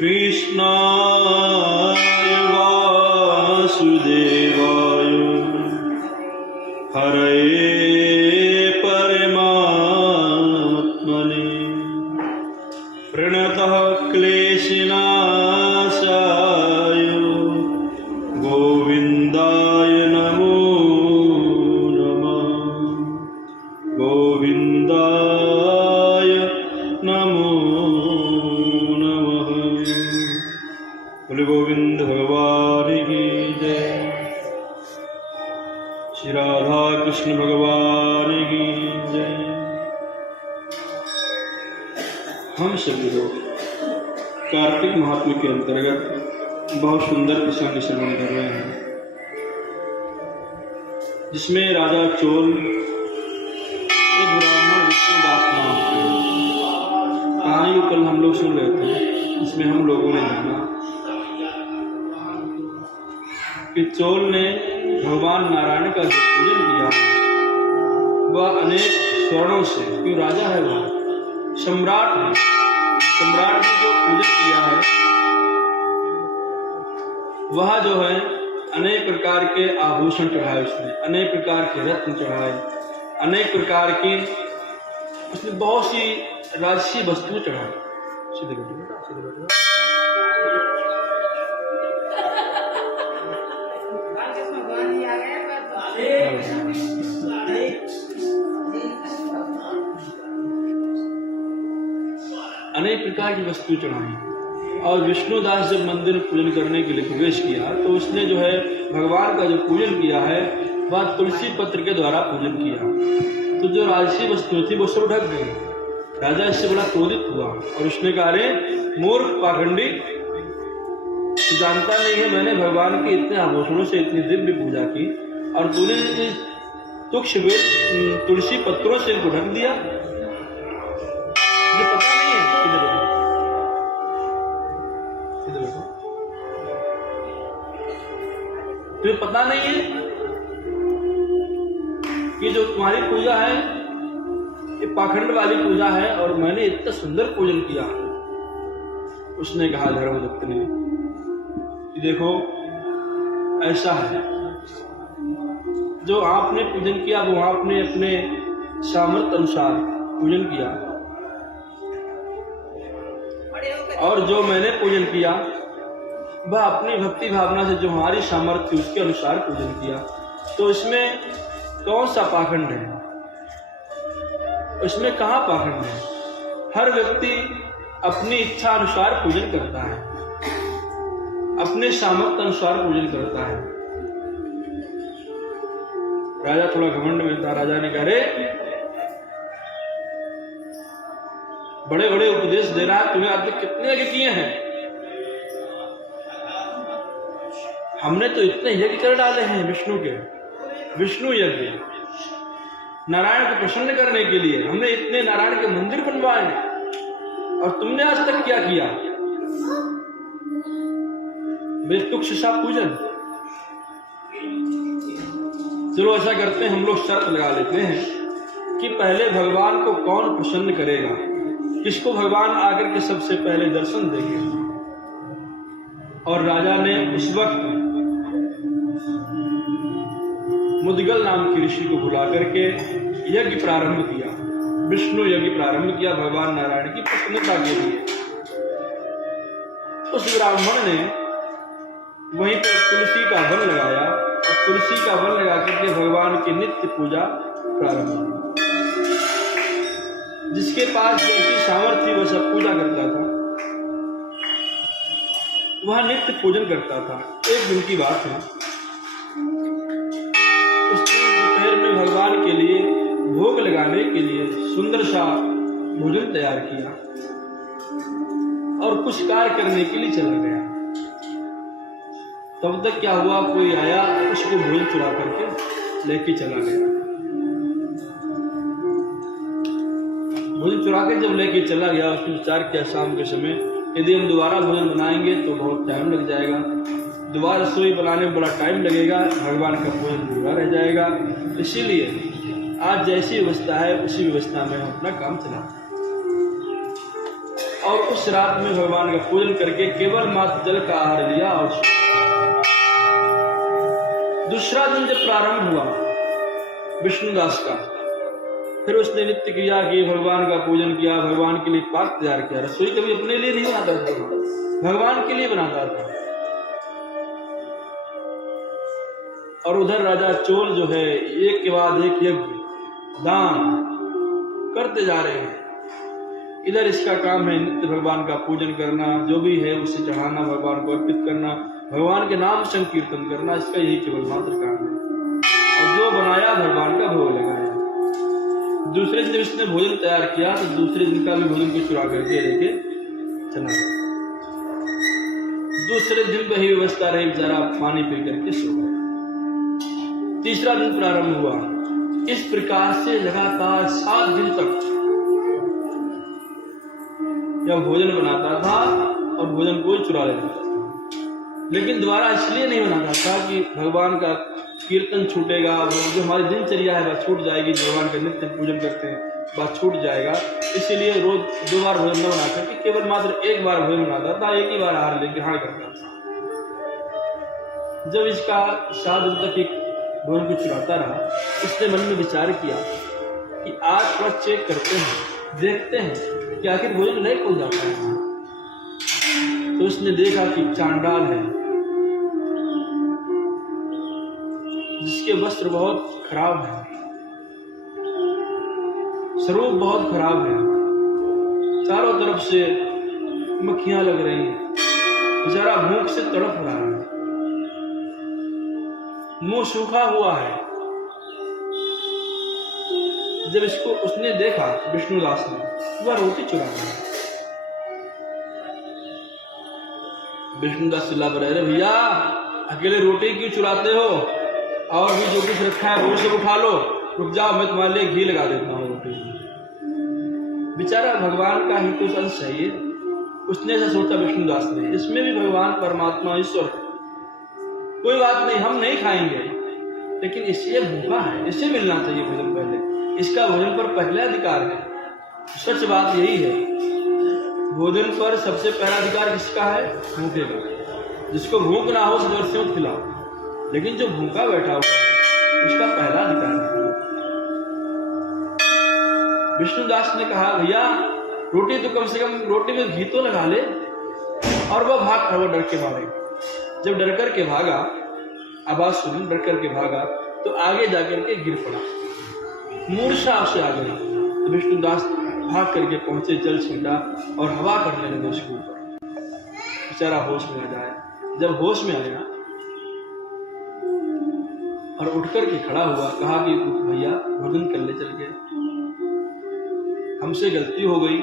कृष्णाय वासुदेवाय हरये परमात्मने प्रणतः क्लेशनाशाय गोविन्दाय नमो नमः। गोविन्दाय नमो नमः। बोले गोविंद भगवान की जय। श्री राधा कृष्ण भगवान की जय। हम सभी लोग कार्तिक महात्म्य के अंतर्गत बहुत सुंदर प्रसंग श्रवण कर रहे हैं, जिसमें राजा चोल एक ब्राह्मण विष्णुदास नाम के कहानी को कल हम लोग सुन रहे थे। इसमें हम लोगों ने जाना कि चोल ने भगवान नारायण का जो पूजन किया वह अनेक स्वर्णों से, क्यों राजा है वह सम्राट है, सम्राट ने जो पूजन किया है वह जो है अनेक प्रकार के आभूषण चढ़ाए, उसने अनेक प्रकार के रत्न चढ़ाए, अनेक प्रकार की उसने बहुत सी राजसी वस्तुएं चढ़ाई। सीधे बैठो बेटा, सीधे बैठो। अनेक प्रकार की वस्तुएं चढ़ाई और विष्णुदास जब मंदिर में पूजन करने के लिए प्रवेश किया तो उसने जो है भगवान का जो पूजन किया है वह तुलसी पत्र के द्वारा पूजन किया। तो जो राजसी वस्तुएं थी वो सब ढक गई। राजा इससे बड़ा क्रोधित हुआ और उसने कहा, अरे मूर्ख पाखंडी, तू जानता नहीं है मैंने भगवान के इतने आभूषणों से इतनी दिव्य पूजा की और तूने तुक्ष तुलसी पत्रों से इनको ढक दिया। मुझे पता नहीं है, इधर देखो, तुम्हें पता नहीं है कि जो तुम्हारी पूजा है ये पाखंड वाली पूजा है और मैंने इतना सुंदर पूजन किया। उसने कहा धर्मदत्त ने कि देखो ऐसा है, जो आपने पूजन किया वो आपने अपने सामर्थ्य अनुसार पूजन किया और जो मैंने पूजन किया वह अपनी भक्ति भावना से जो हमारी सामर्थ्य उसके अनुसार पूजन किया। तो इसमें कौन सा पाखंड है? इसमें कहाँ पाखंड है? हर व्यक्ति अपनी इच्छा अनुसार पूजन करता है, अपने सामर्थ्य अनुसार पूजन करता है। राजा थोड़ा घमंड में था। राजा ने कहा, अरे बड़े बड़े उपदेश दे रहा है, तुम्हें अब तक कितने यज्ञ किए हैं? हमने तो इतने यज्ञ कर डाले हैं विष्णु के, विष्णु यज्ञ नारायण को प्रसन्न करने के लिए हमने इतने नारायण के मंदिर बनवाए और तुमने आज तक क्या किया? वे तुक्ष सा पूजन। चलो ऐसा करते हैं, हम लोग शर्त लगा लेते हैं कि पहले भगवान को कौन प्रसन्न करेगा, किसको भगवान आकर के सबसे पहले दर्शन देंगे। और राजा ने उस वक्त मुद्गल नाम के ऋषि को बुला करके यज्ञ प्रारंभ किया, विष्णु यज्ञ प्रारंभ किया भगवान नारायण की प्रसन्नता के लिए। उस ब्राह्मण ने वहीं पर तुलसी का वन लगाया और तुलसी का वन लगा करके भगवान की नित्य पूजा प्रारंभ की। जिसके पास जैसी सामर्थ्य वह सब पूजा करता था, वह नित्य पूजन करता था। एक दिन की बात है, उसने दोपहर में भगवान के लिए भोग लगाने के लिए सुंदर सा भोजन तैयार किया और कुछ कार्य करने के लिए चला गया। तब तक क्या हुआ, कोई आया उसको भोजन चुरा करके लेके चला गया। भोजन चुरा के जब लेके चला गया, उसने विचार किया शाम के समय यदि हम दोबारा भोजन बनाएंगे तो बहुत टाइम लग जाएगा, दोबारा रसोई बनाने में बड़ा टाइम लगेगा, भगवान का भोजन पूरा रह जाएगा। इसीलिए आज जैसी व्यवस्था है उसी व्यवस्था में हम अपना काम चलाते हैं। और उस रात में भगवान का पूजन करके केवल मात्र जल का आहार लिया और दूसरा दिन जब प्रारंभ हुआ विष्णुदास का, फिर उसने नित्य क्रिया की, भगवान का पूजन किया, भगवान के लिए पाक तैयार किया। रसोई कभी अपने लिए नहीं बनाता था, भगवान के लिए बनाता था। और उधर राजा चोल जो है एक के बाद एक यज्ञ दान करते जा रहे हैं। इधर इसका काम है नित्य भगवान का पूजन करना, जो भी है उसे चढ़ाना, भगवान को अर्पित करना, भगवान के नाम संकीर्तन करना, इसका यही केवल मात्र काम है। और जो बनाया भगवान का भोग लगाया। दूसरे दिन इसने भोजन तैयार किया तो दूसरे दिन का भी भोजन को चुरा करके लेके चला गया। दूसरे दिन पर ही व्यवस्था रही, बेचारा पानी पी करके सो गया। तीसरा दिन प्रारंभ हुआ। इस प्रकार से लगातार 7 दिन तक यह भोजन बनाता था और भोजन को चुरा लेता था। लेकिन दोबारा इसलिए नहीं बनाता था कि भगवान का कीर्तन छूटेगा, जो हमारी दिनचर्या है वह छूट जाएगी, भगवान का नित्य पूजन करते हैं वह छूट जाएगा, इसीलिए रोज 2 बार भोजन न बनाकर के केवल मात्र 1 बार भोजन बनाता था, 1 ही बार आहार लेकर ग्रहण करता था। जब इसका 7 दिन तक एक भोजन को चुराता रहा, उसने मन में विचार किया कि आज वह चेक करते हैं, देखते हैं कि आखिर भोजन नहीं खुल जाता है। तो उसने देखा कि चांडाल है जिसके वस्त्र बहुत खराब है, स्वरूप बहुत खराब है, चारों तरफ से मक्खियां लग रही हैं, बेचारा भूख से तड़प रहा है, मुंह सूखा हुआ है। जब इसको उसने देखा विष्णुदास ने, वह रोटी चुरा रहा है। विष्णुदास चिल्ला पड़े, अरे भैया अकेले रोटी क्यों चुराते हो, और भी जो कुछ रखा है वो सब उठा लो, रुक जाओ मैं तुम्हारे लिए घी लगा देता हूँ रोटी। बेचारा भगवान का ही कुछ अंश है ये, उसने ऐसा सोचा विष्णुदास ने, इसमें भी भगवान परमात्मा ईश्वर, कोई बात नहीं हम नहीं खाएंगे, लेकिन इससे भूखा है, इसे मिलना चाहिए भोजन पहले, इसका भोजन पर पहला अधिकार है। सच बात यही है, भोजन पर सबसे पहला अधिकार किसका है, भूखे का। जिसको भूख ना हो सदस्यों को खिलाओ, लेकिन जो भूखा बैठा हुआ है उसका पहला अधिकार है। विष्णुदास ने कहा भैया रोटी तो कम से कम रोटी में घी तो लगा ले, और वह भाग खड़ा डर के मारे। जब डर कर के भागा, आवाज सुनी, डर कर के भागा तो आगे जाकर के गिर पड़ा, मूर्छा उसे आ गई। तो विष्णुदास भाग करके पहुंचे, जल छींटा और हवा करने लगे उसके ऊपर, बेचारा होश में आ जाए। जब होश में आया और उठ करके खड़ा हुआ, कहा कि भैया भोजन कर ले चल के, हमसे गलती हो गई,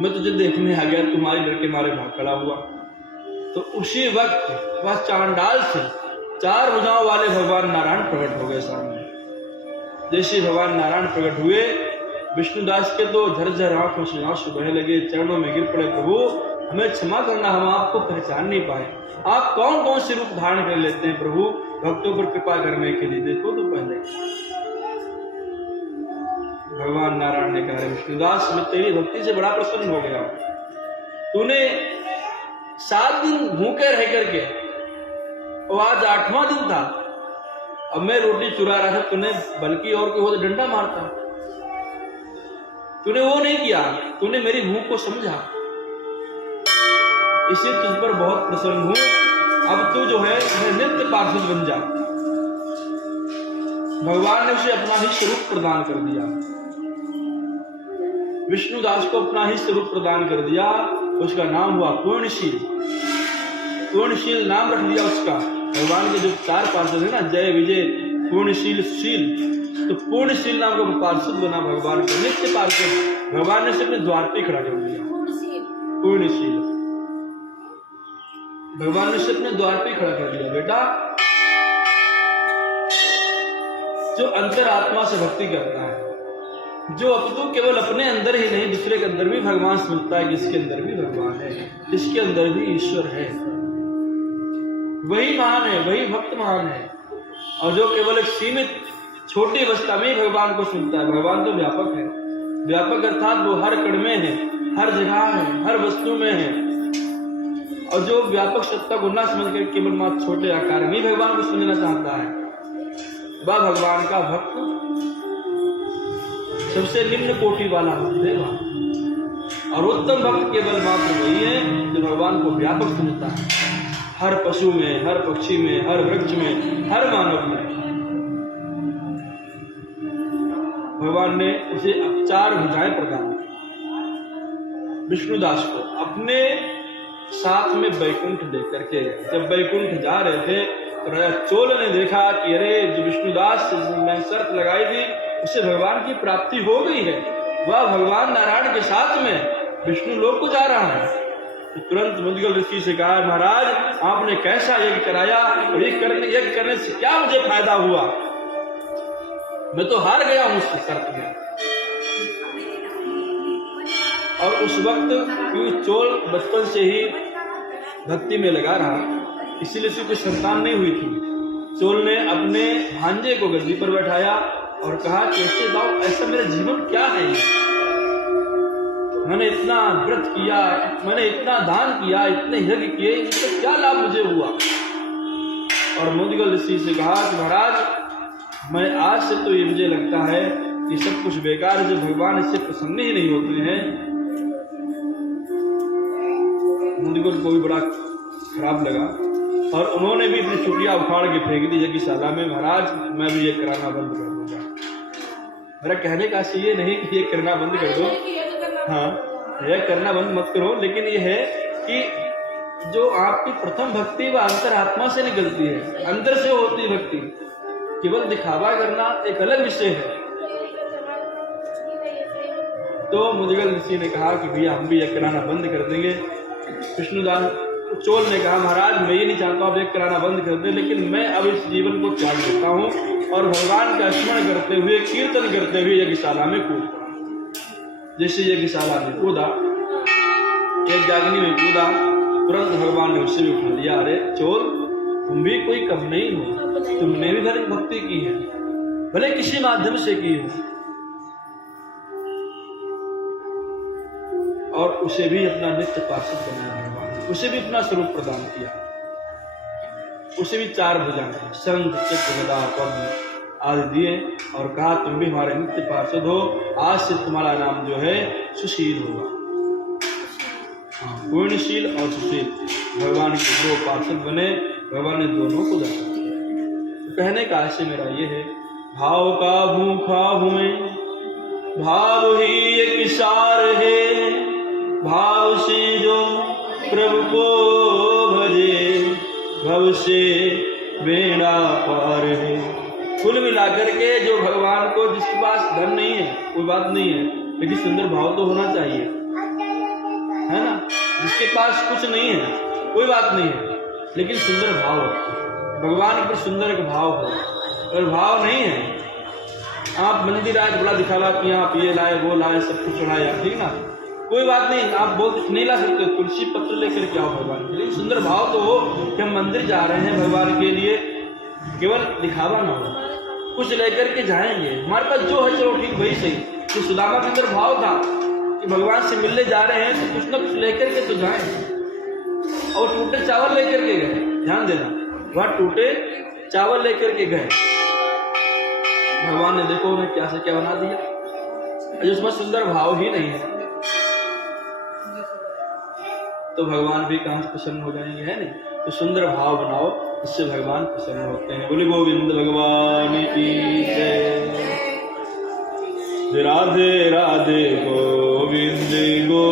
मैं तुझे देखने आ गया, तुम्हारे डर के मारे भाग खड़ा हुआ। तो उसी वक्त वह चांडाल से 4 भुजाओं वाले भगवान नारायण प्रकट हो गए सामने। जैसे भगवान नारायण प्रकट हुए, विष्णुदास के तो झरझर आंखों से आंसू बहने लगे, चरणों में गिर पड़े, प्रभु हमें क्षमा करना, हम आपको पहचान नहीं पाए, आप कौन कौन से रूप धारण कर लेते हैं प्रभु, भक्तों पर कृपा करने के लिए देखो तो पहले। भगवान नारायण ने कहा, विष्णुदास मैं तेरी भक्ति से बड़ा प्रसन्न हो गया, तूने 7 दिन भूखे रह करके, और आज 8वां दिन था, अब मैं रोटी चुरा रहा था, तूने बल्कि और कोई हो तो डंडा मारता, तूने वो नहीं किया, तूने मेरी भूख को समझा, इसे तुझ पर बहुत प्रसन्न हूं, अब तू जो है नित्य पार्षद बन जा। भगवान ने उसे अपना ही स्वरूप प्रदान कर दिया, विष्णुदास को अपना ही स्वरूप प्रदान कर दिया। उसका नाम हुआ पूर्णशील, पूर्णशील नाम रख दिया उसका। भगवान के जो 4 पार्षद है ना, जय विजय पूर्णशील शील, तो पूर्णशील नाम का पार्षद बना भगवान का, नित्य पार्षद। भगवान ने उसे अपने द्वार पे खड़ा कर दिया, पूर्णशील भगवान ने उसे अपने द्वार पे खड़ा कर दिया। बेटा जो अंतरात्मा से भक्ति करता है, जो अब तो केवल अपने अंदर ही नहीं दूसरे के अंदर भी भगवान समझता है कि इसके अंदर भी भगवान है, इसके अंदर भी ईश्वर है, वही महान है, वही भक्त महान है। और जो केवल एक सीमित छोटी अवस्था में ही भगवान को सुनता है, भगवान तो व्यापक है, व्यापक अर्थात वो हर कण में है, हर जगह है, हर वस्तु में है। और जो व्यापक सत्ता को न समझ कर केवल मात्र छोटे आकार में भगवान को समझना चाहता है, वह भगवान का भक्त सबसे निम्न कोटि वाला भक्त है। और उत्तम भक्त केवल मात्र वही है जो भगवान को व्यापक समझता है, हर पशु में, हर पक्षी में, हर वृक्ष में, हर मानव में। भगवान ने उसे 4 भुजाएं प्रदान की। विष्णुदास को अपने साथ में बैकुंठ लेकर के, जब बैकुंठ जा रहे थे तो राजा चोल ने देखा कि अरे जो विष्णुदास ने शर्त लगाई थी उसे भगवान की प्राप्ति हो गई है, वह भगवान नारायण के साथ में विष्णु लोक को जा रहा है। तो तुरंत मुद्गल ऋषि से कहा, महाराज आपने कैसा यज्ञ कराया और यज्ञ करने से क्या मुझे फायदा हुआ, मैं तो हार गया हूं उस शर्त में। और उस वक्त क्योंकि चोल बचपन से ही भक्ति में लगा रहा, इसीलिए उसकी कोई संतान नहीं हुई थी। चोल ने अपने भांजे को गद्दी पर बैठाया और कहा कि ऐसे दाओ, ऐसा मेरा जीवन क्या है, मैंने इतना व्रत किया, मैंने इतना दान किया, इतने यज्ञ किए, इससे क्या लाभ मुझे हुआ। और मुद्गल ऋषि से कहा कि महाराज मैं आज से तो ये मुझे लगता है कि सब कुछ बेकार है, जो भगवान इससे प्रसन्न ही नहीं होते हैं। मुद्गल को भी बड़ा खराब लगा और उन्होंने भी अपनी चुटिया उखाड़ के फेंक दी यज्ञशाला में। महाराज मैं भी ये कराना बंद कर दूंगा। मेरा कहने का आशय ये नहीं कि ये करना बंद कर दो, हाँ यह करना बंद मत करो, लेकिन ये है कि जो आपकी प्रथम भक्ति वह अंतरात्मा से निकलती है, अंदर से होती भक्ति। केवल दिखावा करना एक अलग विषय है। तो मुद्गल ऋषि ने कहा कि भैया हम भी यज्ञ कराना बंद कर देंगे। विष्णुदास चोल ने कहा, महाराज मैं ये नहीं चाहता आप यज्ञ कराना बंद कर दें, लेकिन मैं अब इस जीवन को त्याग देता हूँ और भगवान का स्मरण करते हुए, कीर्तन करते हुए यज्ञशाला में कूद पड़ा। जैसे यज्ञशाला में कूदा, एक जागनी में कूदा, तुरंत भगवान ने उससे भी उठा लिया। अरे चोल तुम भी कोई कम नहीं हो, तुमने भी धर्म भक्ति की है, भले किसी माध्यम से की हो। और उसे भी अपना नित्य पार्षद बनाया भगवान, उसे भी अपना स्वरूप प्रदान किया। उसे भी 4 भुजाएं, शंख, चक्र, गदा, पद्म आदि दिए और कहा तुम भी हमारे नित्य पार्षद हो, आज से तुम्हारा नाम जो है सुशील होगा। हाँ, पूर्णशील और सुशील भगवान के 2 पार्षद बने। भगवान ने दोनों को दर्शन किया। कहने का आशय मेरा ये है, भाव का भूखा हूं मैं, भाव ही एक सार है, भाव से जो प्रभु को भजे, भव से बेड़ा पार है। कुल मिलाकर के जो भगवान को, जिसके पास धन नहीं है कोई बात नहीं है, लेकिन सुंदर भाव तो होना चाहिए, है ना। जिसके पास कुछ नहीं है कोई बात नहीं है, लेकिन सुंदर भाव हो, भगवान पर सुंदर एक भाव हो। अगर भाव नहीं है, आप मंदिर आए बड़ा दिखावा कि आप ये लाए वो लाए सब कुछ चढ़ाया, ठीक ना, कोई बात नहीं, आप बहुत कुछ नहीं ला सकते, तुलसी पत्र लेकर के आओ भगवान के लिए। सुंदर भाव तो हो कि हम मंदिर जा रहे हैं भगवान के लिए, केवल दिखावा ना हो, कुछ लेकर के जाएंगे। हमारे पास जो है चलो ठीक वही सही। तो सुदामा के अंदर भाव था कि भगवान से मिलने जा रहे हैं तो कुछ ना कुछ लेकर के तो जाएं। और टूटे चावल लेकर के गए, ध्यान देना, वह टूटे चावल लेकर के गए। भगवान ने देखो उन्हें क्या से क्या बना दिया, जिसमें सुंदर भाव ही नहीं है, तो भगवान भी कहां से प्रसन्न हो जाएंगे, है नहीं। तो सुंदर भाव बनाओ, इससे भगवान प्रसन्न होते हैं। बोले गोविंद भगवान की जय। राधे राधे गोविंद गो